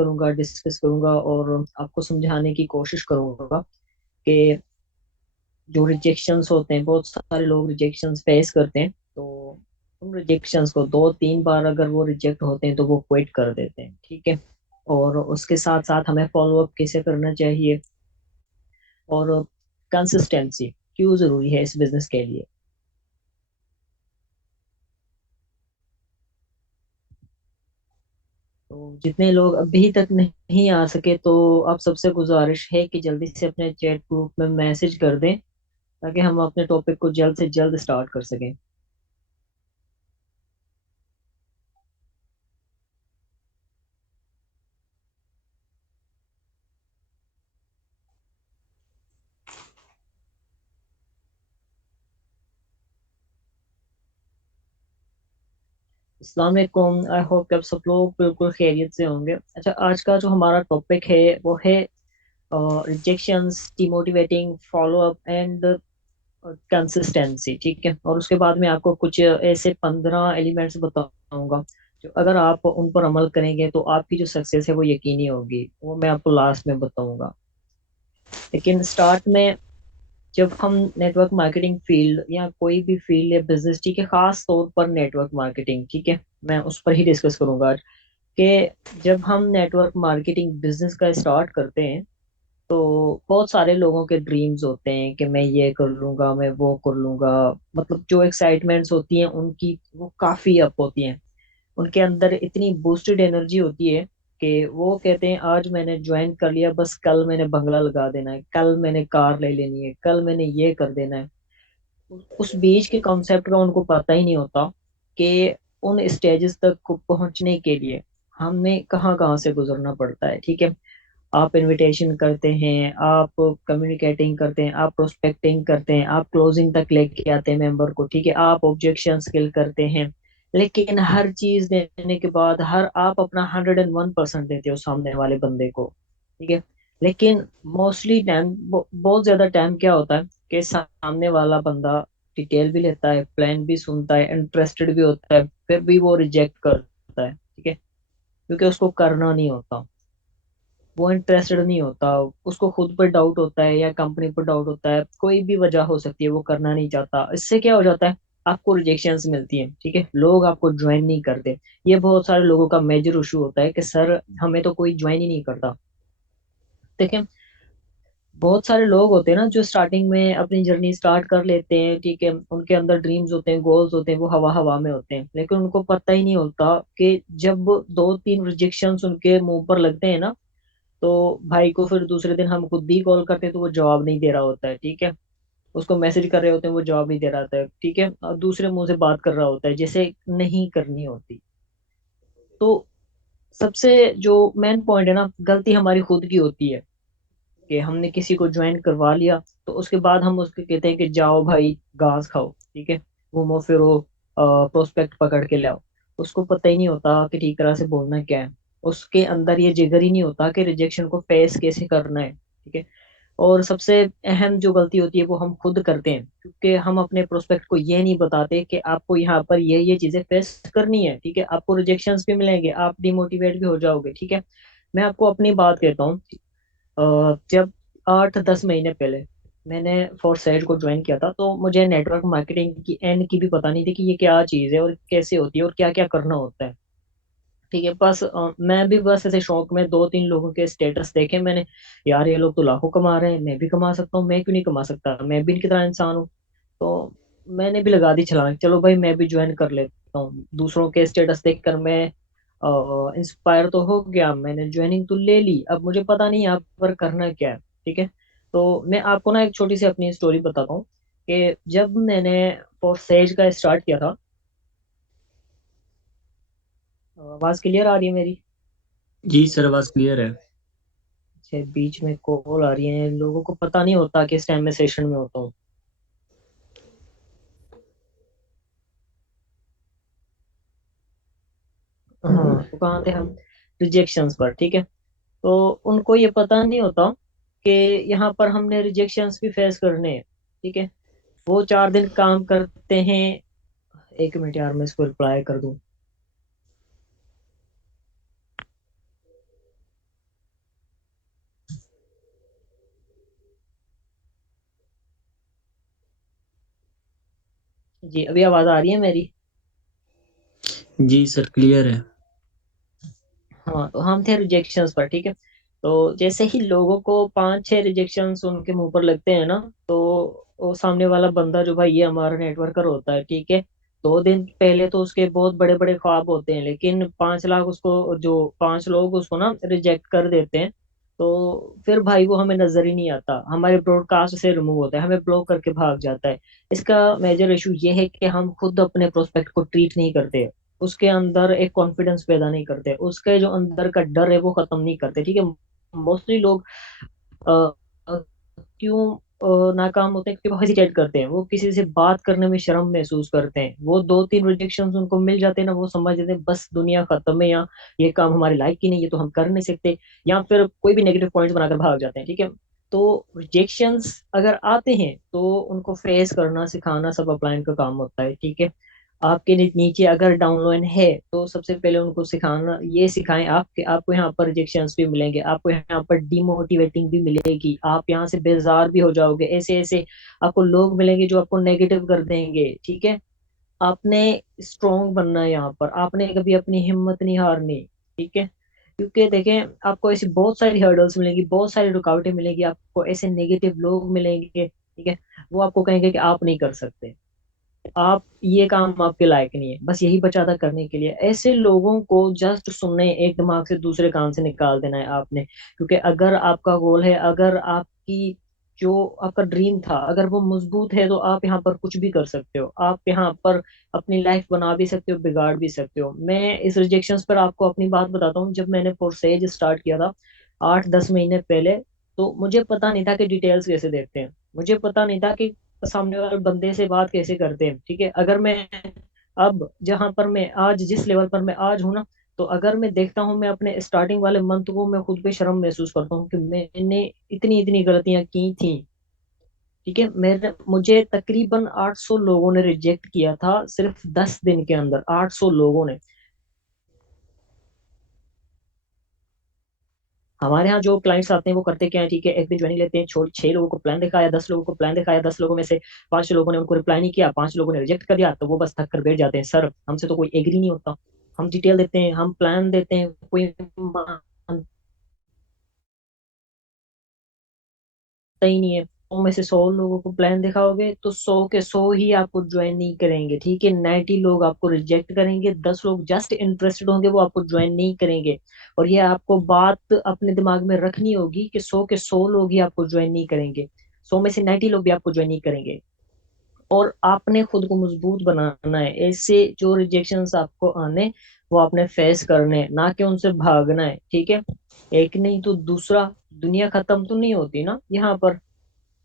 करूंगा, डिस्कस करूंगा और आपको समझाने की कोशिश करूंगा कि जो रिजेक्शंस होते हैं, बहुत सारे लोग रिजेक्शंस फेस करते हैं। तो उन रिजेक्शंस को 2-3 बार अगर वो रिजेक्ट होते हैं तो वो क्विट कर देते हैं, ठीक है। और उसके साथ साथ हमें फॉलो अप कैसे करना चाहिए, और कंसिस्टेंसी क्यों जरूरी है इस बिजनेस के लिए। तो जितने लोग अभी तक नहीं आ सके, तो आप सबसे गुजारिश है कि जल्दी से अपने चैट ग्रुप में मैसेज कर दें, ताकि हम अपने टॉपिक को जल्द से जल्द स्टार्ट कर सकें। अस्सलाम वालेकुम, आई होप कि आप सब लोग बिल्कुल खैरियत से होंगे। अच्छा, आज का जो हमारा टॉपिक है वो है rejections, demotivating, follow up and consistency, ठीक है। और उसके बाद मैं आपको कुछ ऐसे 15 एलिमेंट्स बताऊंगा जो अगर आप उन पर अमल करेंगे तो आपकी जो सक्सेस है वो यकीनी होगी। वो मैं आपको लास्ट में बताऊंगा। लेकिन स्टार्ट में, जब हम नेटवर्क मार्केटिंग फील्ड या कोई भी फील्ड या बिजनेस, ठीक है, खास तौर पर नेटवर्क मार्केटिंग, ठीक है, मैं उस पर ही डिस्कस करूंगा आज। कि जब हम नेटवर्क मार्केटिंग बिजनेस का स्टार्ट करते हैं, तो बहुत सारे लोगों के ड्रीम्स होते हैं कि मैं ये कर लूंगा, मैं वो कर लूंगा। मतलब जो एक्साइटमेंट्स होती हैं उनकी, वो काफी अप होती हैं। उनके अंदर इतनी बूस्टेड एनर्जी होती है कि वो कहते हैं आज मैंने ज्वाइन कर लिया, बस कल मैंने बंगला लगा देना है, कल मैंने कार ले लेनी है, कल मैंने ये कर देना है। उस बीच के कॉन्सेप्ट का उनको पता ही नहीं होता कि उन स्टेजेस तक को पहुंचने के लिए हमें कहाँ कहाँ से गुजरना पड़ता है, ठीक है। आप इनविटेशन करते हैं, आप कम्युनिकेटिंग करते हैं, आप प्रोस्पेक्टिंग करते हैं, आप क्लोजिंग तक लेके आते हैं मेंबर को, ठीक है, आप ऑब्जेक्शन स्किल करते हैं। लेकिन हर चीज देने के बाद हर आप अपना 101% देते हो सामने वाले बंदे को, ठीक है। लेकिन मोस्टली टाइम, बहुत ज्यादा टाइम क्या होता है कि सामने वाला बंदा डिटेल भी लेता है, प्लान भी सुनता है, इंटरेस्टेड भी होता है, फिर भी वो रिजेक्ट करता है, ठीक है। क्योंकि उसको करना नहीं होता, वो इंटरेस्टेड नहीं होता, उसको खुद पर डाउट होता है या कंपनी पर डाउट होता है, कोई भी वजह हो सकती है, वो करना नहीं चाहता। इससे क्या हो जाता है, आपको रिजेक्शंस मिलती हैं, ठीक है, लोग आपको ज्वाइन नहीं करते। ये बहुत सारे लोगों का मेजर इशू होता है कि सर हमें तो कोई ज्वाइन ही नहीं करता। देखिए, बहुत सारे लोग होते हैं ना जो स्टार्टिंग में अपनी जर्नी स्टार्ट कर लेते हैं, ठीक है, उनके अंदर ड्रीम्स होते हैं, गोल्स होते हैं, वो हवा हवा में होते हैं, लेकिन उनको पता ही नहीं होता कि जब 2-3 रिजेक्शंस उनके मुंह पर लगते हैं ना, तो भाई को फिर दूसरे दिन हम खुद भी कॉल करते हैं तो वो जवाब नहीं दे रहा होता है, ठीक है। उसको मैसेज कर रहे होते हैं, वो जवाब नहीं दे रहा होता है, ठीक है, और दूसरे मुंह से बात कर रहा होता है जैसे नहीं करनी होती। तो सबसे जो मेन पॉइंट है ना, गलती हमारी खुद की होती है कि हमने किसी को ज्वाइन करवा लिया, तो उसके बाद हम उसके कहते हैं कि जाओ भाई घास खाओ, ठीक है, घूमो फिरो, प्रोस्पेक्ट पकड़ के लाओ। उसको पता ही नहीं होता कि ठीक तरह से बोलना क्या है। उसके अंदर ये जिगर ही नहीं होता कि रिजेक्शन को फेस कैसे करना है, ठीक है। और सबसे अहम जो गलती होती है वो हम खुद करते हैं, क्योंकि हम अपने प्रोस्पेक्ट को ये नहीं बताते कि आपको यहाँ पर ये चीजें फेस करनी है, ठीक है। आपको रिजेक्शंस भी मिलेंगे, आप डिमोटिवेट भी हो जाओगे, ठीक है। मैं आपको अपनी बात कहता हूँ। जब 8-10 महीने पहले मैंने फोरसाइट को ज्वाइन किया था, तो मुझे नेटवर्क मार्केटिंग की एंड की भी पता नहीं थी कि ये क्या चीज़ है और कैसे होती है और क्या क्या करना होता है, ठीक है। बस मैं भी बस ऐसे शौक में 2-3 लोगों के स्टेटस देखे मैंने, यार ये लोग तो लाखों कमा रहे हैं, मैं भी कमा सकता हूँ, मैं क्यों नहीं कमा सकता, मैं भी इनकी तरह इंसान हूँ। तो मैंने भी लगा दी छलांग, चलो भाई मैं भी ज्वाइन कर लेता हूँ। दूसरों के स्टेटस देखकर मैं इंस्पायर तो हो गया, मैंने ज्वाइनिंग तो ले ली। अब मुझे पता नहीं यहाँ पर करना क्या है, ठीक है। तो मैं आपको ना एक छोटी सी अपनी स्टोरी बताता हूँ कि जब मैंने फॉर सेज का स्टार्ट किया था। आवाज क्लियर आ रही है मेरी? जी सर, आवाज क्लियर है। अच्छा, बीच में कॉल आ रही है, लोगों को पता नहीं होता कि इस टाइम में सेशन में होता हूँ। हाँ, तो कहाँ थे हम? रिजेक्शंस पर, ठीक है। तो उनको ये पता नहीं होता कि यहाँ पर हमने रिजेक्शंस भी फेस करने हैं, ठीक है। वो 4 दिन काम करते हैं। 1 मिनट यार, मैं इसको रिप्लाई कर दूं। जी, अभी आवाज आ रही है मेरी? जी सर, क्लियर है। हाँ, तो हम थे रिजेक्शंस पर, ठीक है। तो जैसे ही लोगों को पांच छह रिजेक्शंस उनके मुंह पर लगते हैं ना, तो वो सामने वाला बंदा जो भाई ये हमारा नेटवर्कर होता है, ठीक है। 2 दिन पहले तो उसके बहुत बड़े बड़े ख्वाब होते हैं, लेकिन 5 लाख उसको, जो 5 लोग उसको ना रिजेक्ट कर देते हैं, तो फिर भाई वो हमें नजर ही नहीं आता, हमारे ब्रॉडकास्ट से रिमूव होता है, हमें ब्लॉक करके भाग जाता है। इसका मेजर इशू ये है कि हम खुद अपने प्रोस्पेक्ट को ट्रीट नहीं करते, उसके अंदर एक कॉन्फिडेंस पैदा नहीं करते, उसके जो अंदर का डर है वो खत्म नहीं करते, ठीक है। मोस्टली लोग अ, अ, क्यों नाकाम होते हैं? क्योंकि वो हेजिटेट करते हैं, वो किसी से बात करने में शर्म महसूस करते हैं, वो 2-3 रिजेक्शन उनको मिल जाते हैं ना, वो समझ लेते हैं बस दुनिया खत्म है, या ये काम हमारे लायक ही नहीं है तो हम कर नहीं सकते, या फिर कोई भी नेगेटिव पॉइंट्स बनाकर भाग जाते हैं, ठीक है। तो रिजेक्शंस अगर आते हैं तो उनको फेस करना सिखाना सब अपलाइन का काम होता है, ठीक है। आपके नीचे अगर डाउनलाइन है तो सबसे पहले उनको सिखाना, ये सिखाएं आपके, आपको यहाँ पर रिजेक्शंस भी मिलेंगे, आपको यहाँ पर डिमोटिवेटिंग भी मिलेगी, आप यहाँ से बेजार भी हो जाओगे, ऐसे ऐसे आपको लोग मिलेंगे जो आपको नेगेटिव कर देंगे, ठीक है। आपने स्ट्रोंग बनना है यहाँ पर, आपने कभी अपनी हिम्मत नहीं हारनी, ठीक है। क्योंकि देखें, आपको ऐसी बहुत सारी हर्डल्स मिलेंगी, बहुत सारी रुकावटें मिलेंगी, आपको ऐसे नेगेटिव लोग मिलेंगे, ठीक है। वो आपको कहेंगे कि आप नहीं कर सकते, आप ये काम आपके लायक नहीं है, बस यही बचा था करने के लिए। ऐसे लोगों को जस्ट सुनने, एक दिमाग से दूसरे कान से निकाल देना है आपने। क्योंकि अगर आपका गोल है, अगर आपकी जो आपका ड्रीम था अगर वो मजबूत है, तो आप यहाँ पर कुछ भी कर सकते हो, आप यहाँ पर अपनी लाइफ बना भी सकते हो, बिगाड़ भी सकते हो। मैं इस रिजेक्शंस पर आपको अपनी बात बताता हूँ। जब मैंने फोरसेज स्टार्ट किया था 8-10 महीने पहले, तो मुझे पता नहीं था कि डिटेल्स कैसे देखते हैं, मुझे पता नहीं था कि सामने वाले बंदे से बात कैसे करते हैं, ठीक है। अगर मैं अब जहां पर मैं आज, जिस लेवल पर मैं आज हूं ना, तो अगर मैं देखता हूँ, मैं अपने स्टार्टिंग वाले मंथ को मैं खुद पे शर्म महसूस करता हूँ कि मैंने इतनी इतनी गलतियां की थी, ठीक है। मेरे मुझे तकरीबन 800 लोगों ने रिजेक्ट किया था सिर्फ 10 दिन के अंदर, 800 लोगों ने। हमारे यहाँ जो क्लाइंट्स आते हैं वो करते क्या है, ठीक है, एक दिन ज्वाइनिंग लेते हैं, छोड़ 6 लोगों को प्लान दिखाया, 10 लोगों को प्लान दिखाया, 10 लोगों में से 5 लोगों ने उनको रिप्लाई नहीं किया, 5 लोगों ने रिजेक्ट कर दिया, तो वो बस थक कर बैठ जाते हैं, सर हमसे तो कोई एग्री नहीं होता। हम डिटेल देते हैं, हम प्लान देते हैं, कोई मानता ही नहीं है। 100 में से 100 लोगों को प्लान दिखाओगे तो 100 के 100 ही आपको ज्वाइन नहीं करेंगे, ठीक है। 90 लोग आपको रिजेक्ट करेंगे, 10 लोग जस्ट इंटरेस्टेड होंगे, वो आपको ज्वाइन नहीं करेंगे। और ये आपको बात अपने दिमाग में रखनी होगी कि 100 के 100 लोग ही आपको ज्वाइन नहीं करेंगे, 100 में से 90 लोग भी आपको ज्वाइन नहीं करेंगे। और आपने खुद को मजबूत बनाना है, ऐसे जो रिजेक्शंस आपको आने, वो आपने फेस करने, ना कि उनसे भागना है, ठीक है। एक नहीं तो दूसरा, दुनिया खत्म तो नहीं होती ना यहाँ पर।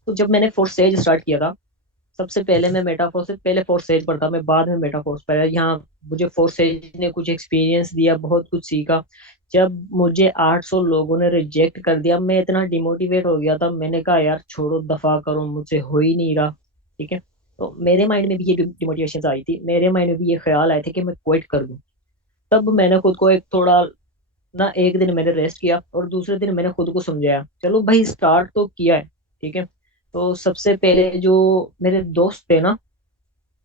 तो जब मैंने फोर्सेज स्टार्ट किया था, सबसे पहले मैं मेटाफोर से पहले फोर्सेज पढ़ता, मैं बाद में मेटाफोर्स पढ़ा। यहाँ मुझे फोर्सेज ने कुछ एक्सपीरियंस दिया, बहुत कुछ सीखा। जब मुझे 800 लोगों ने रिजेक्ट कर दिया, मैं इतना डिमोटिवेट हो गया था, मैंने कहा यार छोड़ो, दफा करो, मुझसे हो ही नहीं रहा, ठीक है। तो मेरे माइंड में भी ये डिमोटिवेशन आई थी, मेरे माइंड में भी ये ख्याल आए थे कि मैं क्विट कर दूं। तब मैंने खुद को एक थोड़ा ना, एक दिन मैंने रेस्ट किया और दूसरे दिन मैंने खुद को समझाया, चलो भाई स्टार्ट तो किया है, ठीक है। तो सबसे पहले जो मेरे दोस्त थे ना,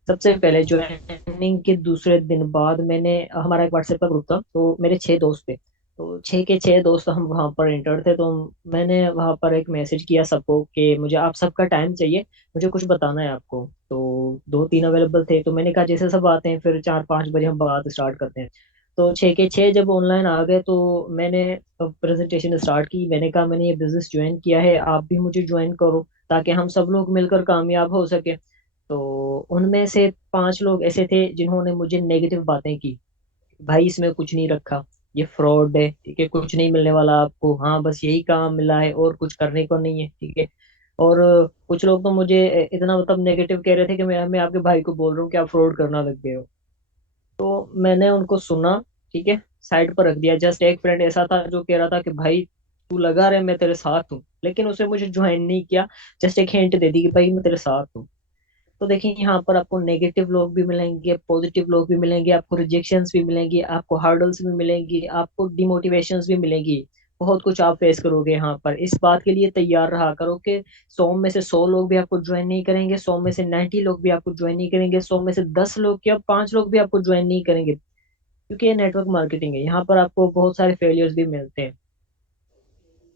सबसे पहले ज्वाइनिंग के दूसरे दिन बाद मैंने, हमारा एक व्हाट्सएप का ग्रुप था, तो मेरे 6 दोस्त थे, तो 6 के 6 दोस्त हम वहां पर इंटर थे। तो मैंने वहां पर एक मैसेज किया सबको कि मुझे आप सबका टाइम चाहिए, मुझे कुछ बताना है आपको। तो 2-3 अवेलेबल थे, तो मैंने कहा जैसे सब आते हैं फिर 4-5 बजे हम बात स्टार्ट करते हैं। तो 6 के 6 जब ऑनलाइन आ गए, तो मैंने प्रेजेंटेशन स्टार्ट की, मैंने कहा मैंने ये बिजनेस ज्वाइन किया है, आप भी मुझे ज्वाइन करो, ताकि हम सब लोग मिलकर कामयाब हो सके। तो उनमें से 5 लोग ऐसे थे जिन्होंने मुझे नेगेटिव बातें की, भाई इसमें कुछ नहीं रखा, ये फ्रॉड है, ठीक है, कुछ नहीं मिलने वाला आपको, हाँ बस यही काम मिला है और कुछ करने को नहीं है, ठीक है। और कुछ लोग तो मुझे इतना मतलब नेगेटिव कह रहे थे कि मैं आपके भाई को बोल रहा हूँ कि आप फ्रॉड करना लग गए हो। तो मैंने उनको सुना, ठीक है, साइड पर रख दिया। जस्ट एक फ्रेंड ऐसा था जो कह रहा था कि भाई तू लगा रहे, मैं तेरे साथ हूँ, लेकिन उसे मुझे ज्वाइन नहीं किया, जस्ट एक हिंट दे दी कि भाई मैं तेरे साथ हूँ। तो देखिए, यहाँ पर आपको नेगेटिव लोग भी मिलेंगे, पॉजिटिव लोग भी मिलेंगे, आपको रिजेक्शंस भी मिलेंगी, आपको हर्डल्स भी मिलेंगी, आपको डिमोटिवेशंस भी मिलेंगी। बहुत कुछ आप फेस करोगे यहाँ पर। इस बात के लिए तैयार रहा करो कि 100 में से 100 लोग भी आपको ज्वाइन नहीं करेंगे, 100 में से 90 लोग भी आपको ज्वाइन नहीं करेंगे, 100 में से 10 लोग या 5 लोग भी आपको ज्वाइन नहीं करेंगे, क्योंकि ये नेटवर्क मार्केटिंग है। यहाँ पर आपको बहुत सारे फेलियर्स भी मिलते हैं।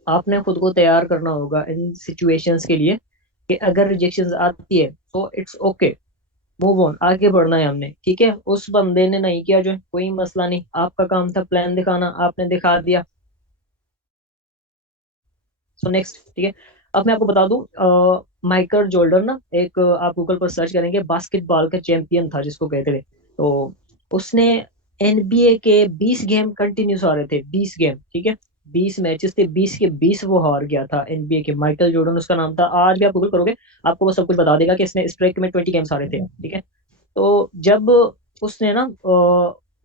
आपने खुद को तैयार करना होगा इन सिचुएशंस के लिए कि अगर रिजेक्शंस आती है तो इट्स ओके, मूव ऑन, आगे बढ़ना है हमने, ठीक है। उस बंदे ने नहीं किया जो, कोई मसला नहीं, आपका काम था प्लान दिखाना, आपने दिखा दिया। सो नेक्स्ट, ठीक है। अब मैं आपको बता दूं, माइकल जॉर्डन ना, एक आप गूगल पर सर्च करेंगे, बास्केटबॉल का चैंपियन था जिसको कहते थे। तो उसने एनबीए के 20 गेम कंटिन्यूस हारे थे, 20 गेम, ठीक है। 20 मैचेस थे, 20 के 20 वो हार गया था एनबीए के। माइकल जॉर्डन उसका नाम था। आज भी आप गूगल करोगे आपको वो सब कुछ बता देगा कि इसने स्ट्राइक में 20 गेम्स हारे थे, ठीक है। तो जब उसने ना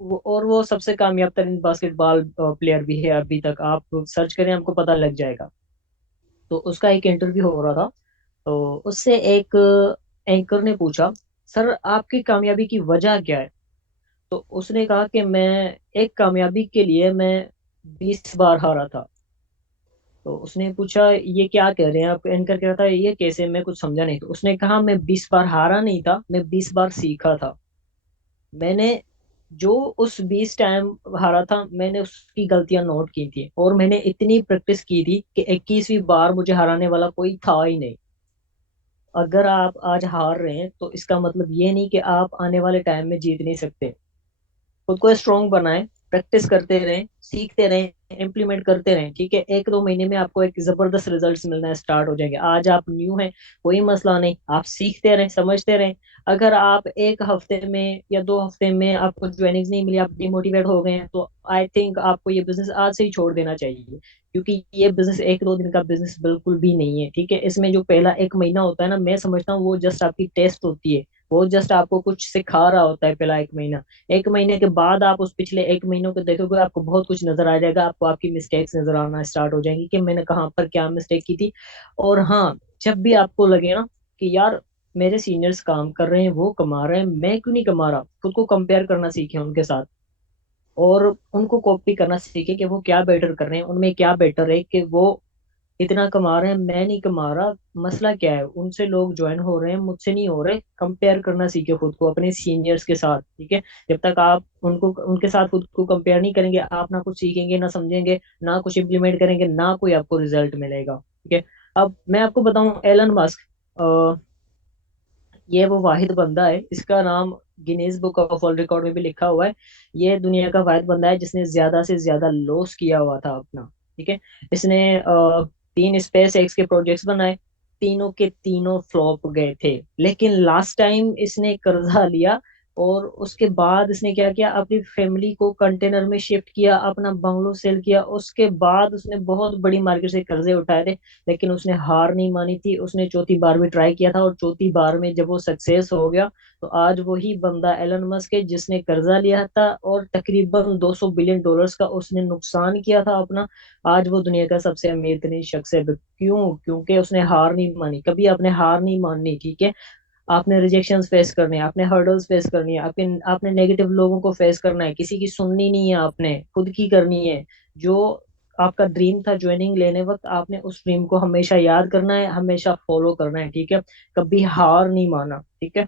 वो सबसे कामयाब तरीन बास्केटबॉल प्लेयर भी है अभी तक। आप सर्च करें आपको पता लग जाएगा। तो उसका एक इंटरव्यू हो रहा था। तो उससे एक एंकर ने पूछा, सर आपकी कामयाबी की वजह क्या है? तो उसने कहा कि मैं एक कामयाबी के लिए मैं 20 बार हारा था। तो उसने पूछा ये क्या कह रहे हैं आप? एंकर कह रहा था ये कैसे, मैं कुछ समझा नहीं। तो उसने कहा मैं 20 बार हारा नहीं था, मैं 20 बार सीखा था। मैंने जो उस 20 टाइम हारा था मैंने उसकी गलतियां नोट की थी, और मैंने इतनी प्रैक्टिस की थी कि 21वीं बार मुझे हराने वाला कोई था ही नहीं। अगर आप आज हार रहे हैं तो इसका मतलब ये नहीं कि आप आने वाले टाइम में जीत नहीं सकते। खुद को स्ट्रोंग बनाएं, प्रैक्टिस करते रहें, सीखते रहें, इम्प्लीमेंट करते रहें, ठीक है। 1-2 महीने में आपको एक जबरदस्त रिजल्ट्स मिलना स्टार्ट हो जाएंगे। आज आप न्यू हैं, कोई मसला नहीं, आप सीखते रहें, समझते रहें। अगर आप एक हफ्ते में या 2 हफ्ते में आपको ज्वाइनिंग नहीं मिली, आप डिमोटिवेट हो गए हैं, तो आई थिंक आपको ये बिजनेस आज से ही छोड़ देना चाहिए, क्योंकि ये बिजनेस 1-2 दिन का बिजनेस बिल्कुल भी नहीं है, ठीक है। इसमें जो पहला 1 महीना होता है ना, मैं समझता हूँ वो जस्ट आपकी टेस्ट होती है। वो जस्ट आपको कुछ सिखा रहा होता है पहला 1 महीना। 1 महीने के बाद आप उस पिछले 1 महीनों को देखोगे, आपको बहुत कुछ नजर आ जाएगा। आपको आपकी मिस्टेक्स नजर आना स्टार्ट हो जाएंगी कि मैंने कहाँ पर क्या मिस्टेक की थी। और हाँ, जब भी आपको लगे ना कि यार मेरे सीनियर्स काम कर रहे हैं, वो कमा रहे हैं, मैं क्यों नहीं कमा रहा, खुद को कंपेयर करना सीखे उनके साथ, और उनको कॉपी करना सीखे कि वो क्या बेटर कर रहे हैं, उनमें क्या बेटर है कि वो इतना कमा रहे हैं, मैं नहीं कमा रहा, मसला क्या है, उनसे लोग ज्वाइन हो रहे हैं, मुझसे नहीं हो रहे। कंपेयर करना सीखे खुद को अपने सीनियर्स के साथ, ठीक है। जब तक आप उनको उनके साथ खुद को कंपेयर नहीं करेंगे, आप ना कुछ सीखेंगे, ना समझेंगे, ना कुछ इंप्लीमेंट करेंगे, ना कोई आपको रिजल्ट मिलेगा, ठीक है। अब मैं आपको बताऊं, एलन मस्क, ये वो वाहिद बंदा है, इसका नाम Guinness book of world record में भी लिखा हुआ है। ये दुनिया का वाहिद बंदा है जिसने ज्यादा से ज्यादा लॉस किया हुआ था अपना, ठीक है। इसने 3 स्पेस एक्स के प्रोजेक्ट्स बनाए, तीनों के तीनों फ्लॉप गए थे। लेकिन लास्ट टाइम इसने कर्जा लिया, और उसके बाद इसने क्या किया, अपनी फैमिली को कंटेनर में शिफ्ट किया, अपना बंगलो सेल किया। उसके बाद उसने बहुत बड़ी मार्केट से कर्जे उठाए थे, लेकिन उसने हार नहीं मानी थी। उसने चौथी बार भी ट्राई किया था, और चौथी बार में जब वो सक्सेस हो गया, तो आज वही बंदा एलन मस्क है जिसने कर्जा लिया था और तकरीबन 200 बिलियन डॉलर्स का उसने नुकसान किया था अपना। आज वो दुनिया का सबसे अमीर तरीन शख्स है। क्यों? क्योंकि उसने हार नहीं मानी। कभी आपने हार नहीं माननी, ठीक है। आपने रिजेक्शंस फेस करने हैं, आपने हर्डल्स फेस करनी है, आपके आपने नेगेटिव लोगों को फेस करना है, किसी की सुननी नहीं है, आपने खुद की करनी है। जो आपका ड्रीम था ज्वाइनिंग लेने वक्त, आपने उस ड्रीम को हमेशा याद करना है, हमेशा फॉलो करना है, ठीक है। कभी हार नहीं माना, ठीक है।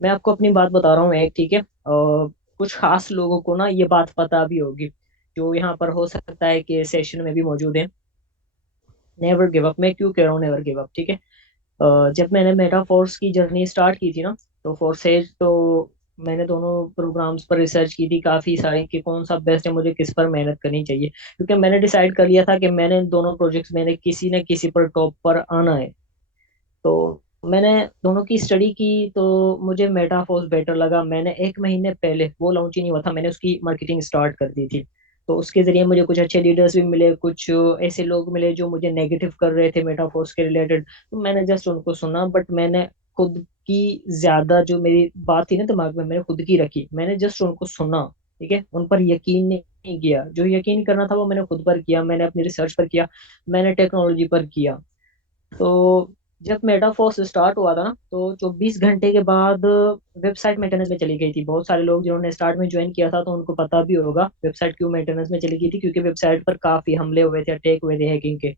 मैं आपको अपनी बात बता रहा हूँ एक, ठीक है। कुछ खास लोगों को ना ये बात पता भी होगी, जो यहाँ पर हो सकता है कि सेशन में भी मौजूद है। नेवर गिव अप, मैं क्यों कह रहा हूँ नेवर गिव अप, ठीक है। जब मैंने मेटाफोर्स की जर्नी स्टार्ट की थी ना, तो फोर्सेज तो मैंने दोनों प्रोग्राम्स पर रिसर्च की थी काफ़ी सारी कि कौन सा बेस्ट है, मुझे किस पर मेहनत करनी चाहिए, क्योंकि मैंने डिसाइड कर लिया था कि मैंने दोनों प्रोजेक्ट्स मैंने किसी न किसी पर टॉप पर आना है। तो मैंने दोनों की स्टडी की, तो मुझे मेटाफोर्स बेटर लगा। मैंने 1 महीने पहले, वो लॉन्च ही नहीं हुआ था, मैंने उसकी मार्केटिंग स्टार्ट कर दी थी। तो उसके जरिए मुझे कुछ अच्छे लीडर्स भी मिले, कुछ ऐसे लोग मिले जो मुझे नेगेटिव कर रहे थे मेटाफोर्स के रिलेटेड। तो मैंने जस्ट उनको सुना, बट मैंने खुद की ज्यादा जो मेरी बात थी ना दिमाग में, मैंने खुद की रखी। मैंने जस्ट उनको सुना, ठीक है, उन पर यकीन नहीं किया। जो यकीन करना था वो मैंने खुद पर किया, मैंने अपनी रिसर्च पर किया, मैंने टेक्नोलॉजी पर किया। तो जब मेटाफॉर्स स्टार्ट हुआ था ना, तो 24 घंटे के बाद वेबसाइट मेंटेनेंस में चली गई थी। बहुत सारे लोग जिन्होंने स्टार्ट में ज्वाइन किया था तो उनको पता भी होगा वेबसाइट क्यों मेंटेनेंस में चली गई थी, क्योंकि वेबसाइट पर काफी हमले हुए थे, अटैक हुए थे हैकिंग के।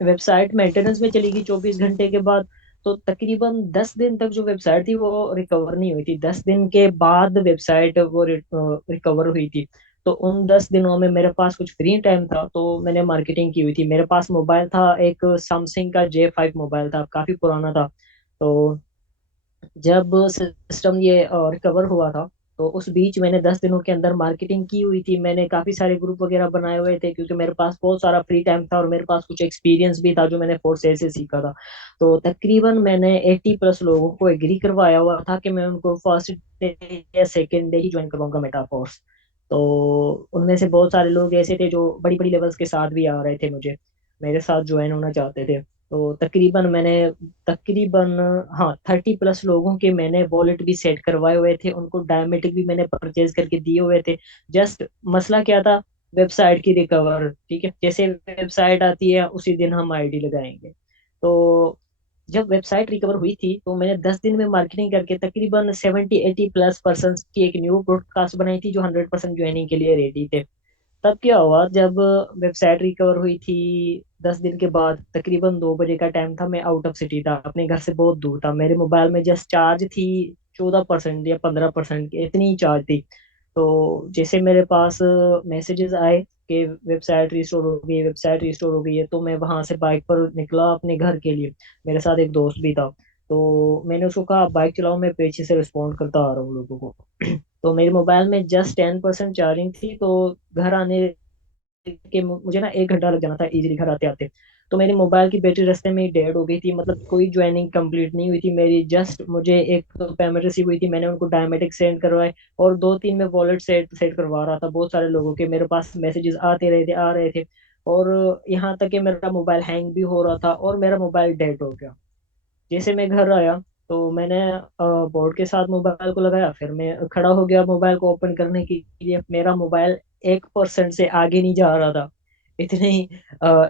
वेबसाइट मेंटेनेंस में चली गई 24 घंटे के बाद। तो तकरीबन 10 दिन तक जो वेबसाइट थी वो रिकवर नहीं हुई थी। 10 दिन के बाद वेबसाइट वो रिकवर हुई थी। तो उन 10 दिनों में मेरे पास कुछ फ्री टाइम था, तो मैंने मार्केटिंग की हुई थी। मेरे पास मोबाइल था, एक सैमसंग का J5 मोबाइल था, काफी पुराना था। तो जब सिस्टम ये रिकवर हुआ था, तो उस बीच मैंने 10 दिनों के अंदर मार्केटिंग की हुई थी। मैंने काफी सारे ग्रुप वगैरह बनाए हुए थे, क्योंकि मेरे पास बहुत सारा फ्री टाइम था और मेरे पास कुछ एक्सपीरियंस भी था जो मैंने फोर्सेल से सीखा था। तो तकरीबन मैंने 80+ लोगों को एग्री करवाया हुआ था कि मैं उनको फर्स्ट डे या सेकेंड डे ही ज्वाइन करवाऊंगा मेटाफोर्स। तो उनमें से बहुत सारे लोग ऐसे थे जो बड़ी बड़ी लेवल्स के साथ भी आ रहे थे, मुझे मेरे साथ ज्वाइन होना चाहते थे। तो तकरीबन हाँ 30+ लोगों के मैंने वॉलेट भी सेट करवाए हुए थे, उनको डायमेटिक भी मैंने परचेज करके दिए हुए थे। जस्ट मसला क्या था, वेबसाइट की रिकवर। ठीक है, जैसे वेबसाइट आती है उसी दिन हम आईडी लगाएंगे। तो जब वेबसाइट रिकवर हुई थी तो मैंने 10 दिन में मार्केटिंग करके तकरीबन 70-80+ पर्सन की एक न्यू ब्रॉडकास्ट बनाई थी, जो 100% ज्वाइनिंग के लिए रेडी थे। तब क्या हुआ, जब वेबसाइट रिकवर हुई थी 10 दिन के बाद, तकरीबन 2 बजे का टाइम था, मैं आउट ऑफ सिटी था, अपने घर से बहुत दूर था। मेरे मोबाइल में जस्ट चार्ज थी 14% या 15% इतनी ही चार्ज थी। तो जैसे मेरे पास मैसेजेस आए कि वेबसाइट रिस्टोर हो गई, वेबसाइट रिस्टोर हो गई है, तो मैं वहां से बाइक पर निकला अपने घर के लिए। मेरे साथ एक दोस्त भी था। तो मैंने उसको कहा, "आप बाइक चलाओ, मैं पीछे से रिस्पॉन्ड करता आ रहा हूँ लोगों को।" तो मेरे मोबाइल में जस्ट 10% चार्जिंग थी। तो घर आने के मुझे ना 1 घंटा लग जाना था इजीली घर आते आते। तो मेरी मोबाइल की बैटरी रास्ते में ही डेड हो गई थी, मतलब कोई ज्वाइनिंग कंप्लीट नहीं हुई थी मेरी। जस्ट मुझे एक तो पेमेंट रिसीव हुई थी, मैंने उनको डायमेटिक सेंड करवाए, और 2-3 में वॉलेट सेट सेट करवा रहा था बहुत सारे लोगों के। मेरे पास मैसेजेस आते रहे थे, आ रहे थे। और यहाँ तक कि मेरा मोबाइल हैंग भी हो रहा था और मेरा मोबाइल डेड हो गया। जैसे मैं घर आया, तो मैंने बोर्ड के साथ मोबाइल को लगाया, फिर मैं खड़ा हो गया मोबाइल को ओपन करने के लिए। मेरा मोबाइल 1% से आगे नहीं जा रहा था। इतने ही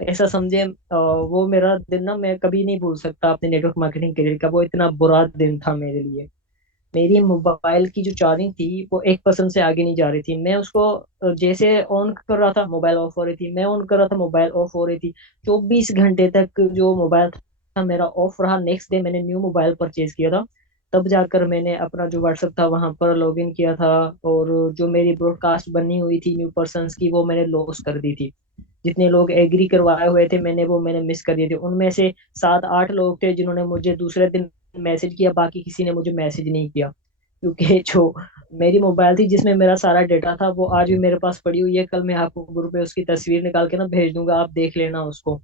ऐसा समझे, वो मेरा दिन ना मैं कभी नहीं भूल सकता अपने नेटवर्क मार्केटिंग करियर का। वो इतना बुरा दिन था मेरे लिए। मेरी मोबाइल की जो चार्जिंग थी वो 1% से आगे नहीं जा रही थी। मैं उसको जैसे ऑन कर रहा था मोबाइल ऑफ हो रही थी, मैं ऑन कर रहा था मोबाइल ऑफ हो रही थी। 24 घंटे तक जो मोबाइल था मेरा ऑफ रहा। नेक्स्ट डे मैंने न्यू मोबाइल परचेज किया था। तब जाकर मैंने अपना जो व्हाट्सएप था वहां पर लॉगिन किया था, और जो मेरी ब्रॉडकास्ट बनी हुई थी न्यू पर्सन्स की, वो मैंने लॉस कर दी थी। जितने लोग एग्री करवाए हुए थे मैंने मिस कर दिए थे। उनमें से 7-8 लोग थे जिन्होंने मुझे दूसरे दिन मैसेज किया, बाकी किसी ने मुझे मैसेज नहीं किया। क्योंकि जो मेरी मोबाइल थी जिसमें मेरा सारा डेटा था वो आज भी मेरे पास पड़ी हुई है। कल मैं आपको ग्रुप पे उसकी तस्वीर निकाल के ना भेज दूंगा, आप देख लेना उसको।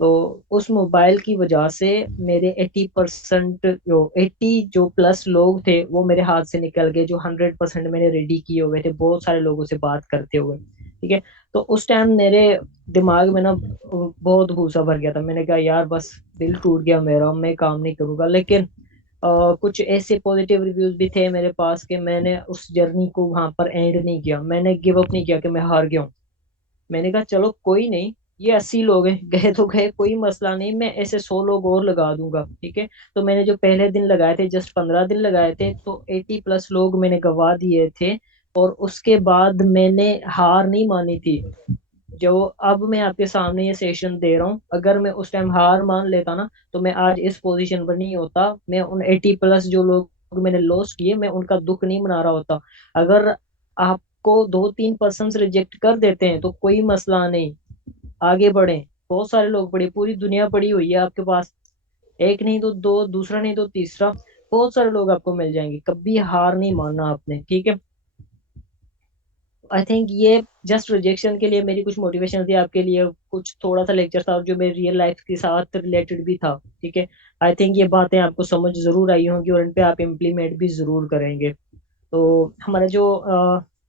तो उस मोबाइल की वजह से मेरे 80% जो 80 जो प्लस लोग थे वो मेरे हाथ से निकल गए, जो 100% मैंने रेडी किए हुए थे बहुत सारे लोगों से बात करते हुए। ठीक है। तो उस टाइम मेरे दिमाग में ना बहुत गुस्सा भर गया था। मैंने कहा यार बस दिल टूट गया मेरा, मैं काम नहीं करूंगा। लेकिन कुछ ऐसे पॉजिटिव रिव्यूज भी थे मेरे पास कि मैंने उस जर्नी को वहां पर एंड नहीं किया, मैंने गिव अप नहीं किया कि मैं हार गया हूँ। मैंने कहा चलो कोई नहीं, ये 80 लोग हैं, गए तो गए, कोई मसला नहीं, मैं ऐसे 100 लोग और लगा दूंगा। ठीक है। तो मैंने जो पहले दिन लगाए थे, जस्ट 15 दिन लगाए थे, तो 80+ लोग मैंने गवा दिए थे। और उसके बाद मैंने हार नहीं मानी थी। जो अब मैं आपके सामने ये सेशन दे रहा हूँ, अगर मैं उस टाइम हार मान लेता ना, तो मैं आज इस पोजीशन पर नहीं होता। मैं उन 80+ जो लोग मैंने लॉस किए, मैं उनका दुख नहीं मना रहा होता। अगर आपको 2-3 पर्सन रिजेक्ट कर देते हैं तो कोई मसला नहीं, आगे बढ़े। बहुत सारे लोग पड़े, पूरी दुनिया पड़ी हुई है आपके पास। एक नहीं तो दो, दूसरा नहीं तो तीसरा, बहुत सारे लोग आपको मिल जाएंगे। कभी हार नहीं मानना आपने। ठीक है। आई थिंक ये जस्ट रिजेक्शन के लिए मेरी कुछ मोटिवेशन थी आपके लिए, कुछ थोड़ा सा लेक्चर था जो मेरी रियल लाइफ के साथ रिलेटेड भी था। ठीक है। आई थिंक ये बातें आपको समझ जरूर आई होंगी और इन पे आप इम्प्लीमेंट भी जरूर करेंगे। तो हमारा जो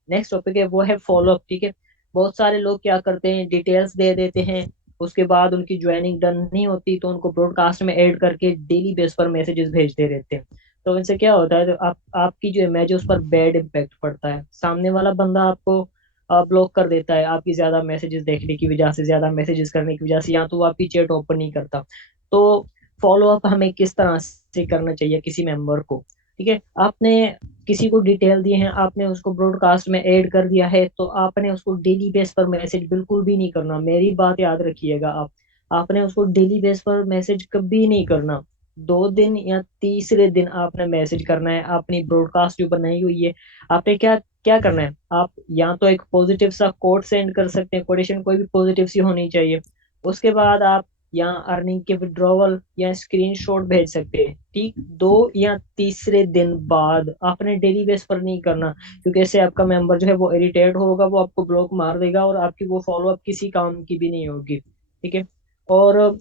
नेक्स्ट टॉपिक है वो है फॉलोअप। ठीक है। बहुत सारे लोग क्या करते हैं, डिटेल्स दे देते हैं, उसके बाद उनकी ज्वाइनिंग डन नहीं होती तो उनको ब्रॉडकास्ट में ऐड करके डेली बेस पर मैसेजेस भेजते रहते हैं। तो इनसे क्या होता है, तो आपकी जो इमेज है उस पर बैड इम्पैक्ट पड़ता है। सामने वाला बंदा आपको ब्लॉक कर देता है आपकी ज्यादा मैसेजेस देखने की वजह से, ज्यादा मैसेजेस करने की वजह से, या तो वो आपकी चैट ओपन नहीं करता। तो फॉलो अप हमें किस तरह से करना चाहिए किसी मेंबर को, ठीक है। आपने किसी को डिटेल दिए हैं, आपने उसको ब्रॉडकास्ट में ऐड कर दिया है, तो आपने उसको डेली बेस पर मैसेज बिल्कुल भी नहीं करना, मेरी बात याद रखिएगा आप। आपने उसको डेली बेस पर मैसेज कभी नहीं करना। 2 दिन या तीसरे दिन आपने मैसेज करना है अपनी ब्रॉडकास्ट जो बनाई हुई है। आपने क्या क्या करना है, आप या तो एक पॉजिटिव सा कोड सेंड कर सकते हैं, कोटेशन कोई भी पॉजिटिव सी होनी चाहिए। उसके बाद आप या अर्निंग के विड्रॉवल या स्क्रीनशॉट भेज सकते हैं, ठीक। 2 या तीसरे दिन बाद आपने डेली बेस पर नहीं करना, क्योंकि इससे आपका मेंबर जो है वो इरिटेट होगा, वो आपको ब्लॉक मार देगा और आपकी वो फॉलो अप किसी काम की भी नहीं होगी, ठीक है। और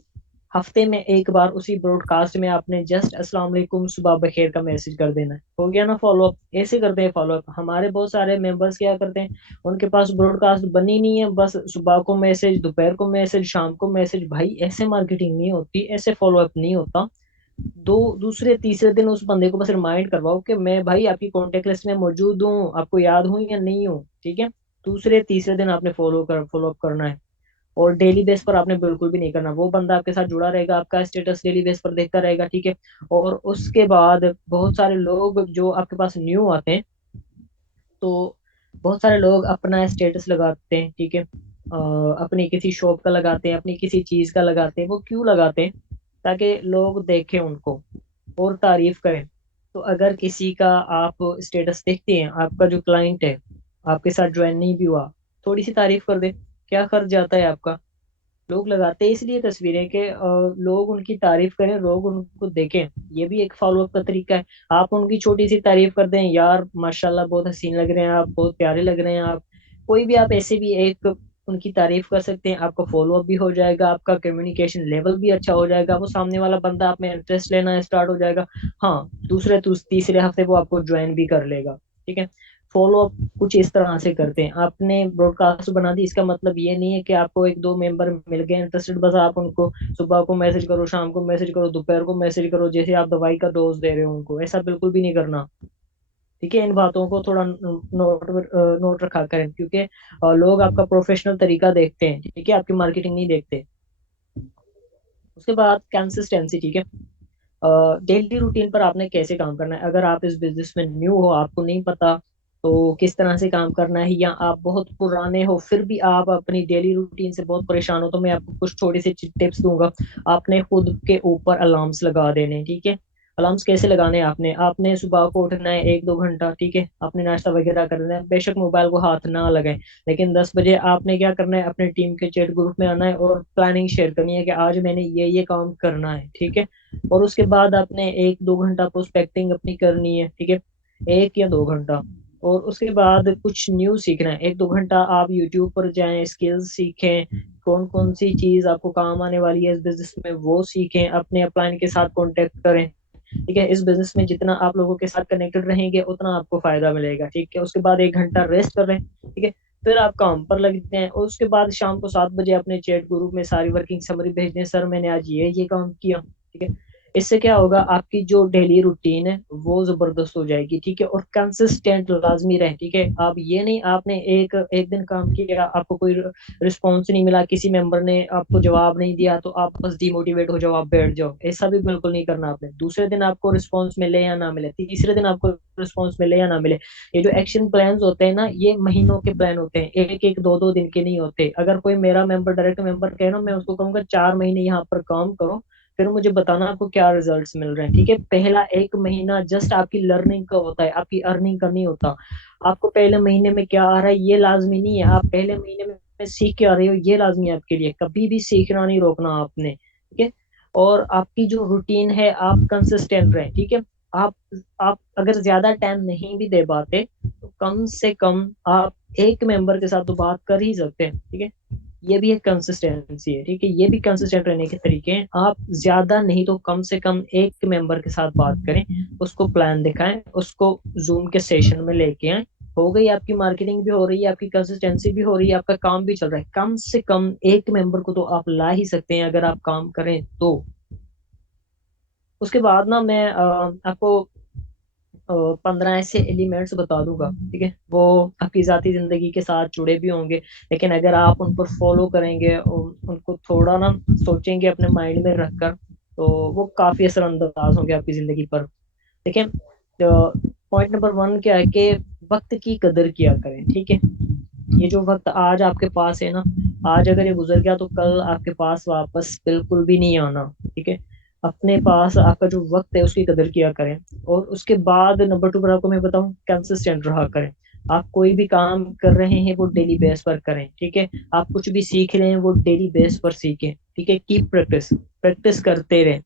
हफ्ते में एक बार उसी ब्रॉडकास्ट में आपने जस्ट अस्सलाम वालेकुम सुबह बखैर का मैसेज कर देना है, हो गया ना फॉलो अप। ऐसे करते हैं फॉलो अप हमारे बहुत सारे मेंबर्स, क्या करते हैं, उनके पास ब्रॉडकास्ट बनी नहीं है, बस सुबह को मैसेज, दोपहर को मैसेज, शाम को मैसेज। भाई ऐसे मार्केटिंग नहीं होती, ऐसे फॉलो अप नहीं होता। दूसरे तीसरे दिन उस बंदे को बस रिमाइंड करवाओ कि मैं भाई आपकी कॉन्टेक्ट लिस्ट में मौजूद हूँ, आपको याद हूँ या नहीं हूँ, ठीक है। दूसरे तीसरे दिन आपने फॉलो अप करना है। और डेली बेस पर आपने बिल्कुल भी नहीं करना, वो बंदा आपके साथ जुड़ा रहेगा, आपका स्टेटस डेली बेस पर देखता रहेगा, ठीक है। और उसके बाद बहुत सारे लोग जो आपके पास न्यू आते हैं, तो बहुत सारे लोग अपना स्टेटस लगाते हैं, ठीक है। अपनी किसी शॉप का लगाते हैं, अपनी किसी चीज का लगाते हैं। वो क्यों लगाते हैं? ताकि लोग देखें उनको और तारीफ करें। तो अगर किसी का आप स्टेटस देखते हैं, आपका जो क्लाइंट है आपके साथ ज्वाइन नहीं भी हुआ, थोड़ी सी तारीफ कर दे, क्या खर्च जाता है आपका। लोग लगाते हैं इसलिए तस्वीरें कि लोग उनकी तारीफ करें, लोग उनको देखें। ये भी एक फॉलो अप का तरीका है। आप उनकी छोटी सी तारीफ कर दें, यार माशाल्लाह बहुत हसीन लग रहे हैं आप, बहुत प्यारे लग रहे हैं आप। कोई भी आप ऐसे भी एक उनकी तारीफ कर सकते हैं, आपका फॉलो अप भी हो जाएगा, आपका कम्युनिकेशन लेवल भी अच्छा हो जाएगा, वो सामने वाला बंदा आप में इंटरेस्ट लेना स्टार्ट हो जाएगा। हाँ, तीसरे हफ्ते वो आपको ज्वाइन भी कर लेगा, ठीक है। फॉलो अप कुछ इस तरह से करते हैं। आपने ब्रॉडकास्ट बना दी, इसका मतलब ये नहीं है कि आपको एक दो मेंबर मिल गए इंटरेस्टेड, बस आप उनको सुबह को मैसेज करो, शाम को मैसेज करो, दोपहर को मैसेज करो, जैसे आप दवाई का डोज दे रहे हो उनको। ऐसा बिल्कुल भी नहीं करना, ठीक है। इन बातों को थोड़ा नोट रखा करें, क्योंकि लोग आपका प्रोफेशनल तरीका देखते हैं, ठीक है, आपकी मार्केटिंग नहीं देखते। उसके बाद कंसिस्टेंसी, ठीक है। डेली रूटीन पर आपने कैसे काम करना है। अगर आप इस बिजनेस में न्यू हो, आपको नहीं पता तो किस तरह से काम करना है, या आप बहुत पुराने हो फिर भी आप अपनी डेली रूटीन से बहुत परेशान हो, तो मैं आपको कुछ थोड़ी सी टिप्स दूंगा। आपने खुद के ऊपर अलार्म्स लगा देने, ठीक है। अलार्म्स कैसे लगाने हैं, आपने आपने सुबह को उठना है 1-2 घंटा, ठीक है, आपने नाश्ता वगैरह करना है, बेशक मोबाइल को हाथ ना लगाएं, लेकिन 10 बजे आपने क्या करना है, अपने टीम के चैट ग्रुप में आना है और प्लानिंग शेयर करनी है कि आज मैंने ये काम करना है, ठीक है। और उसके बाद आपने 1-2 घंटा प्रोस्पेक्टिंग अपनी करनी है, ठीक है, 1 या 2 घंटा। और उसके बाद कुछ न्यू सीखना है, 1-2 घंटा आप यूट्यूब पर जाएं, स्किल्स सीखें, कौन कौन सी चीज आपको काम आने वाली है इस बिजनेस में वो सीखें, अपने अपलाइन के साथ कांटेक्ट करें, ठीक है। इस बिजनेस में जितना आप लोगों के साथ कनेक्टेड रहेंगे उतना आपको फायदा मिलेगा, ठीक है। उसके बाद 1 घंटा रेस्ट कर लें, ठीक है। फिर आप काम पर लगते हैं, और उसके बाद शाम को 7 बजे अपने चैट ग्रुप में सारी वर्किंग समरी भेज दें, सर मैंने आज ये काम किया, ठीक है। इससे क्या होगा, आपकी जो डेली रूटीन है वो जबरदस्त हो जाएगी, ठीक है। और कंसिस्टेंट लाजमी रहे, ठीक है। आप ये नहीं आपने एक एक दिन काम किया, आपको कोई रिस्पॉन्स नहीं मिला, किसी मेंबर ने आपको जवाब नहीं दिया, तो आप बस डिमोटिवेट हो जाओ, आप बैठ जाओ, ऐसा भी बिल्कुल नहीं करना आपने। दूसरे दिन आपको रिस्पॉन्स मिले या ना मिले, तीसरे दिन आपको रिस्पॉन्स मिले या ना मिले, ये जो एक्शन प्लान होते हैं ना, ये महीनों के प्लान होते हैं, एक एक दो दो दिन के नहीं होते। अगर कोई मेरा मेंबर डायरेक्ट मेंबर कहे ना, मैं उसको कहूंगा 4 महीने यहाँ पर काम करो, फिर मुझे बताना आपको क्या रिजल्ट्स मिल रहे हैं, ठीक है। पहला 1 महीना जस्ट आपकी लर्निंग का होता है, आपकी अर्निंग का नहीं होता। आपको पहले महीने में क्या आ रहा है ये लाजमी नहीं है, आप पहले महीने में सीख के आ रहे हो ये लाजमी है आपके लिए, कभी भी सीखना नहीं रोकना आपने, ठीक है। और आपकी जो रूटीन है आप कंसिस्टेंट रहें, ठीक है। आप आप अगर ज्यादा टाइम नहीं भी दे पाते तो कम से कम आप एक मेंबर के साथ तो बात कर ही सकते हैं, ठीक है। ये भी एक कंसिस्टेंसी है, ठीक है। ये भी कंसिस्टेंट रहने के तरीके हैं। आप ज्यादा नहीं तो कम से कम एक मेंबर के साथ बात करें, उसको प्लान दिखाएं, उसको जूम के सेशन में लेके आए, हो गई आपकी मार्केटिंग भी हो रही है, आपकी कंसिस्टेंसी भी हो रही है, आपका काम भी चल रहा है। कम से कम एक मेंबर को तो आप ला ही सकते हैं अगर आप काम करें तो। उसके बाद ना मैं आपको 15 ऐसे एलिमेंट्स बता दूंगा, ठीक है। वो आपकी जाती जिंदगी के साथ जुड़े भी होंगे, लेकिन अगर आप उन पर फॉलो करेंगे और उनको थोड़ा ना सोचेंगे अपने माइंड में रखकर, तो वो काफी असरअंदाज होंगे आपकी जिंदगी पर। देखें, पॉइंट नंबर वन क्या है कि वक्त की कदर किया करें, ठीक है। ये जो वक्त आज आपके पास है ना, आज अगर ये गुजर गया तो कल आपके पास वापस बिल्कुल भी नहीं आना, ठीक है। अपने पास आपका जो वक्त है उसकी कदर किया करें। और उसके बाद नंबर टू पर आपको मैं बताऊं, कंसिस्टेंट रहा करें। आप कोई भी काम कर रहे हैं वो डेली बेस पर करें, ठीक है। आप कुछ भी सीख रहे हैं वो डेली बेस पर सीखें, ठीक है। कीप प्रैक्टिस, प्रैक्टिस करते रहें,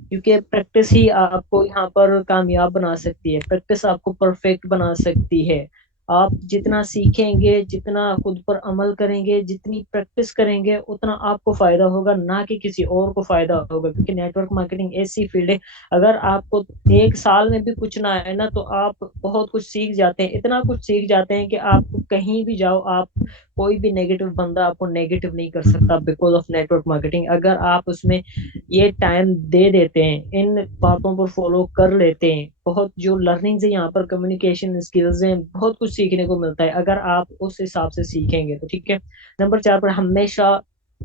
क्योंकि प्रैक्टिस ही आपको यहाँ पर कामयाब बना सकती है, प्रैक्टिस आपको परफेक्ट बना सकती है। आप जितना सीखेंगे, जितना खुद पर अमल करेंगे, जितनी प्रैक्टिस करेंगे, उतना आपको फायदा होगा, ना कि किसी और को फायदा होगा। क्योंकि नेटवर्क मार्केटिंग ऐसी फील्ड है, अगर आपको एक साल में भी कुछ ना आए ना, तो आप बहुत कुछ सीख जाते हैं, इतना कुछ सीख जाते हैं कि आप कहीं भी जाओ, आप कोई भी नेगेटिव बंदा आपको नेगेटिव नहीं कर सकता बिकॉज ऑफ नेटवर्क मार्केटिंग। अगर आप उसमें ये टाइम दे देते हैं, इन बातों पर फॉलो कर लेते हैं, बहुत जो लर्निंग है यहाँ पर, कम्युनिकेशन स्किल्स हैं, बहुत कुछ सीखने को मिलता है अगर आप उस हिसाब से सीखेंगे तो, ठीक है। नंबर चार पर हमेशा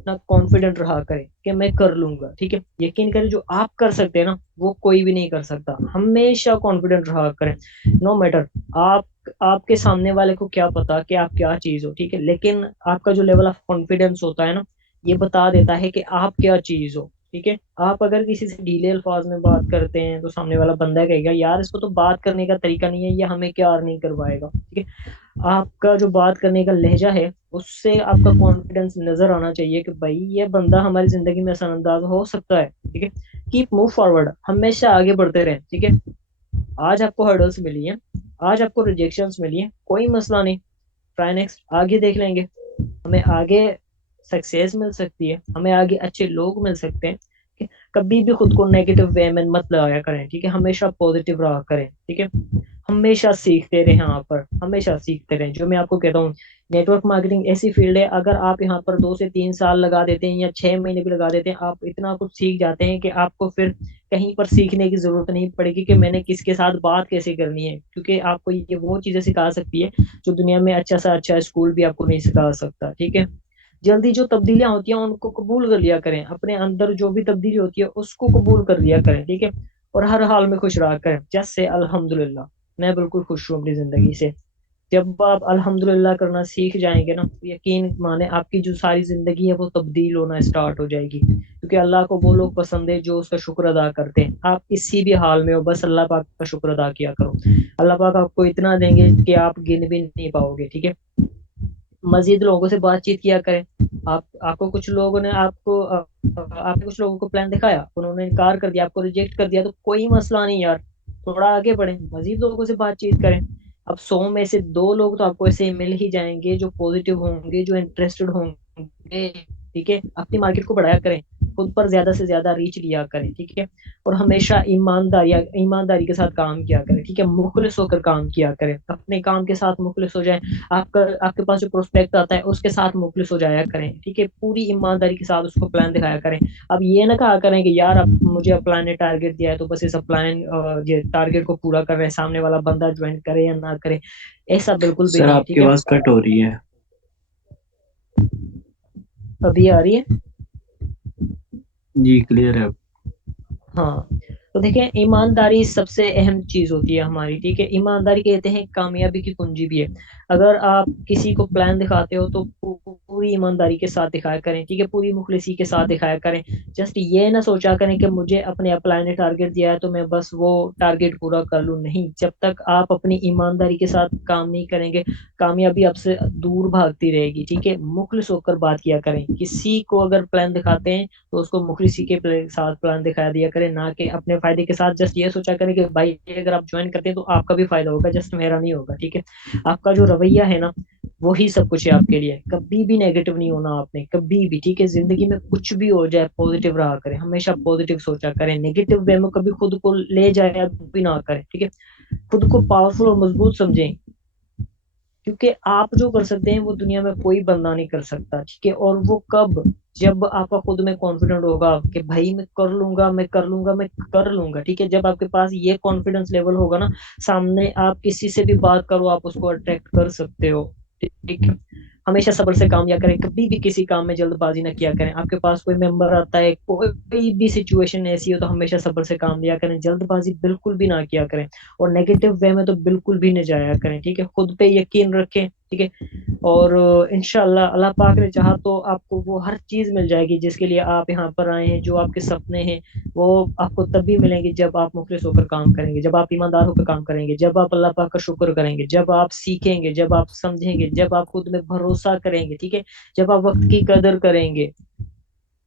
ना कॉन्फिडेंट रहा करें कि मैं कर लूंगा, ठीक है। यकीन करें, जो आप कर सकते हैं ना वो कोई भी नहीं कर सकता। हमेशा कॉन्फिडेंट रहा करें, नो मैटर आप, आपके सामने वाले को क्या पता कि आप क्या चीज हो, ठीक है। लेकिन आपका जो लेवल ऑफ कॉन्फिडेंस होता है ना, ये बता देता है कि आप क्या चीज हो, ठीक है। आप अगर किसी से ढीले अल्फाज में बात करते हैं तो सामने वाला बंदा कहेगा यार इसको तो बात करने का तरीका नहीं है, ये हमें क्या अर्निंग करवाएगा, ठीक है। आपका जो बात करने का लहजा है उससे आपका कॉन्फिडेंस नजर आना चाहिए कि भाई ये बंदा हमारी जिंदगी में असरअंदाज हो सकता है, ठीक है। कीप मूव फॉरवर्ड, हमेशा आगे बढ़ते रहें, ठीक है। आज आपको हर्डल्स मिली हैं, आज आपको रिजेक्शंस मिली हैं, कोई मसला नहीं, ट्राई नेक्स्ट, आगे देख लेंगे। हमें आगे सक्सेस मिल सकती है, हमें आगे अच्छे लोग मिल सकते हैं, ठीक है? कभी भी खुद को नेगेटिव वे में मत लगाया करें, ठीक है। हमेशा पॉजिटिव रहा करें, ठीक है। हमेशा सीखते रहे, यहाँ पर हमेशा सीखते रहें। जो मैं आपको कहता हूँ, नेटवर्क मार्केटिंग ऐसी फील्ड है, अगर आप यहाँ पर 2 से 3 साल लगा देते हैं या 6 महीने भी लगा देते हैं, आप इतना कुछ सीख जाते हैं कि आपको फिर कहीं पर सीखने की जरूरत नहीं पड़ेगी कि मैंने किसके साथ बात कैसे करनी है, क्योंकि आपको ये वो चीजें सिखा सकती है जो दुनिया में अच्छा सा अच्छा स्कूल भी आपको नहीं सिखा सकता, ठीक है। जल्दी जो तब्दीलियां होती हैं उनको कबूल कर लिया करें, अपने अंदर जो भी तब्दीली होती है उसको कबूल कर लिया करें, ठीक है। और हर हाल में खुश रहा करें, जैसे अल्हम्दुलिल्लाह, मैं बिल्कुल खुश हूँ अपनी जिंदगी से। जब आप अल्हम्दुलिल्लाह करना सीख जाएंगे ना, तो यकीन माने आपकी जो सारी जिंदगी है वो तब्दील होना स्टार्ट हो जाएगी, क्योंकि अल्लाह को वो लोग पसंद है जो उसका शुक्र अदा करते हैं। आप किसी भी हाल में हो, बस अल्लाह पाक का शुक्र अदा किया करो, अल्लाह पाक आपको इतना देंगे कि आप गिन भी नहीं पाओगे, ठीक है। मजीद लोगों से बातचीत किया करें। आपको कुछ लोगों ने आपको आपने कुछ लोगों को प्लान दिखाया, उन्होंने इनकार कर दिया, आपको रिजेक्ट कर दिया, तो कोई मसला नहीं यार, थोड़ा आगे बढ़े, मजीद लोगों से बातचीत करें। अब 100 में से 2 लोग तो आपको ऐसे मिल ही जाएंगे जो पॉजिटिव होंगे, जो इंटरेस्टेड होंगे, ठीक है। अपनी मार्केट को बढ़ाया करें, खुद पर ज्यादा से ज्यादा रीच लिया करें, ठीक है। और हमेशा ईमानदारी के साथ काम किया करें, ठीक है। मुखलिस होकर काम किया करें, अपने काम के साथ मुखलिस हो जाए। आपका आपके पास जो प्रोस्पेक्ट आता है उसके साथ मुखलिस हो जाया करें, ठीक है। पूरी ईमानदारी के साथ उसको प्लान दिखाया करें। अब ये ना कहा करें कि यार अब मुझे अपलाइन ने टारगेट दिया है तो बस इस अपलाइन ये टारगेट को पूरा कर रहे हैं, सामने वाला बंदा ज्वाइन करे या ना करे, ऐसा बिल्कुल भी सर नहीं है, आपकी ठीक है। आवाज कट हो रही है। अभी आ रही है? जी क्लियर है। हाँ, तो देखें, ईमानदारी सबसे अहम चीज होती है हमारी, ठीक है। ईमानदारी कहते हैं कामयाबी की कुंजी भी है। अगर आप किसी को प्लान दिखाते हो तो पूरी ईमानदारी के साथ दिखाया करें, ठीक है। पूरी मुखलिसी के साथ दिखाया करें। जस्ट ये ना सोचा करें कि मुझे अपने अपलाइन ने टारगेट दिया है तो मैं बस वो टारगेट पूरा कर लूँ, नहीं। जब तक आप अपनी ईमानदारी के साथ काम नहीं करेंगे, कामयाबी आपसे दूर भागती रहेगी, ठीक है। मुखलिस होकर बात किया करें, किसी को अगर प्लान दिखाते हैं तो उसको मुखलिसी के साथ प्लान दिखा दिया करें, ना कि अपने फायदे के साथ जस्ट ये सोचा करें कि भाई अगर आप ज्वाइन करते हैं तो आपका भी फायदा होगा, जस्ट मेरा नहीं होगा, ठीक है। आपका जो रवैया है ना, वही सब कुछ है आपके लिए। कभी भी नेगेटिव नहीं होना आपने, कभी भी, ठीक है। जिंदगी में कुछ भी हो जाए पॉजिटिव रहा करें, हमेशा पॉजिटिव सोचा करें, नेगेटिव वे में कभी खुद को ले जाए भी ना करें, ठीक है। खुद को पावरफुल और मजबूत समझें, क्योंकि आप जो कर सकते हैं वो दुनिया में कोई बंदा नहीं कर सकता, ठीक है। और वो कब, जब आपका खुद में कॉन्फिडेंट होगा कि भाई मैं कर लूंगा, मैं कर लूंगा, मैं कर लूंगा, ठीक है। जब आपके पास ये कॉन्फिडेंस लेवल होगा ना, सामने आप किसी से भी बात करो, आप उसको अट्रैक्ट कर सकते हो, ठीक है। हमेशा सब्र से काम लिया करें, कभी भी किसी काम में जल्दबाजी ना किया करें। आपके पास कोई मेंबर आता है, कोई भी सिचुएशन ऐसी हो, तो हमेशा सब्र से काम लिया करें, जल्दबाजी बिल्कुल भी ना किया करें, और नेगेटिव वे में तो बिल्कुल भी नहीं जाया करें। ठीक है, खुद पे यकीन रखें। ठीक है, और इंशाल्लाह अल्लाह पाक ने चाहा तो आपको वो हर चीज मिल जाएगी जिसके लिए आप यहाँ पर आए हैं। जो आपके सपने हैं वो आपको तभी मिलेंगे जब आप मुखलिस होकर काम करेंगे, जब आप ईमानदार होकर काम करेंगे, जब आप अल्लाह पाक का शुक्र करेंगे, जब आप सीखेंगे, जब आप समझेंगे, जब आप खुद में भरोसा करेंगे। ठीक है, जब आप वक्त की कदर करेंगे।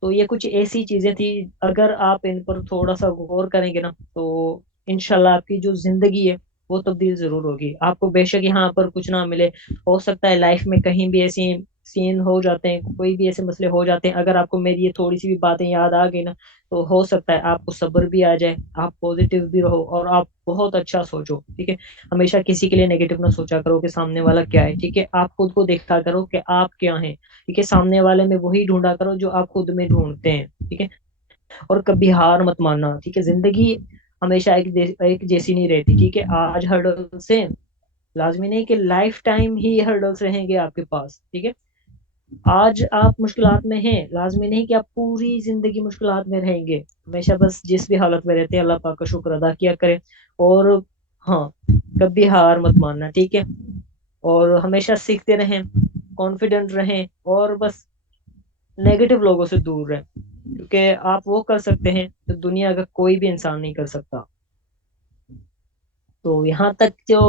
तो ये कुछ ऐसी चीजें थी, अगर आप इन पर थोड़ा सा गौर करेंगे ना, तो इंशाल्लाह आपकी जो जिंदगी है वो तब्दील जरूर होगी। आपको बेशक यहाँ पर कुछ ना मिले, हो सकता है लाइफ में कहीं भी ऐसी सीन हो जाते हैं, कोई भी ऐसे मसले हो जाते हैं, अगर आपको मेरी ये थोड़ी सी भी बातें याद आ गई ना, तो हो सकता है आपको सब्र भी आ जाए, आप पॉजिटिव भी रहो और आप बहुत अच्छा सोचो। ठीक है, हमेशा किसी के लिए नेगेटिव ना सोचा करो कि सामने वाला क्या है। ठीक है, आप खुद को देखा करो कि आप क्या हैं। ठीक है, सामने वाले में वही ढूंढा करो जो आप खुद में ढूंढते हैं। ठीक है, और कभी हार मत मानना। ठीक है, जिंदगी हमेशा एक जैसी नहीं रहती। ठीक है, आज हर्डल्स हैं, लाजमी नहीं कि लाइफ टाइम ही हर्डल्स रहेंगे आपके पास। ठीक है, आज आप मुश्किलात में हैं, लाजमी नहीं कि आप पूरी जिंदगी मुश्किलात में रहेंगे। हमेशा बस जिस भी हालत में रहते हैं अल्लाह पाक का शुक्र अदा किया करें। और हाँ, कभी हार मत मानना। ठीक है, और हमेशा सीखते रहें, कॉन्फिडेंट रहें, और बस नेगेटिव लोगों से दूर रहें, क्योंकि आप वो कर सकते हैं जो दुनिया का कोई भी इंसान नहीं कर सकता। तो यहाँ तक जो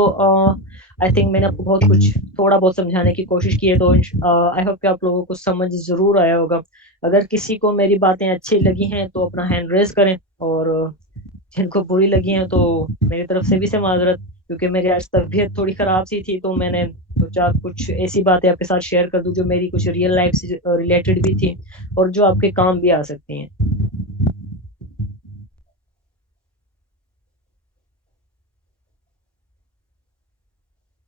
आई थिंक मैंने आपको बहुत कुछ थोड़ा बहुत समझाने की कोशिश की है, तो आई होप कि आप लोगों को समझ जरूर आया होगा। अगर किसी को मेरी बातें अच्छी लगी हैं तो अपना हैंड रेज करें, और जिनको बुरी लगी हैं तो मेरी तरफ से भी से माजरत, क्योंकि मेरी आज तबीयत थोड़ी खराब सी थी, तो मैंने सोचा कुछ ऐसी बातें आपके साथ शेयर कर दूं जो मेरी कुछ रियल लाइफ से रिलेटेड भी थी और जो आपके काम भी आ सकती हैं।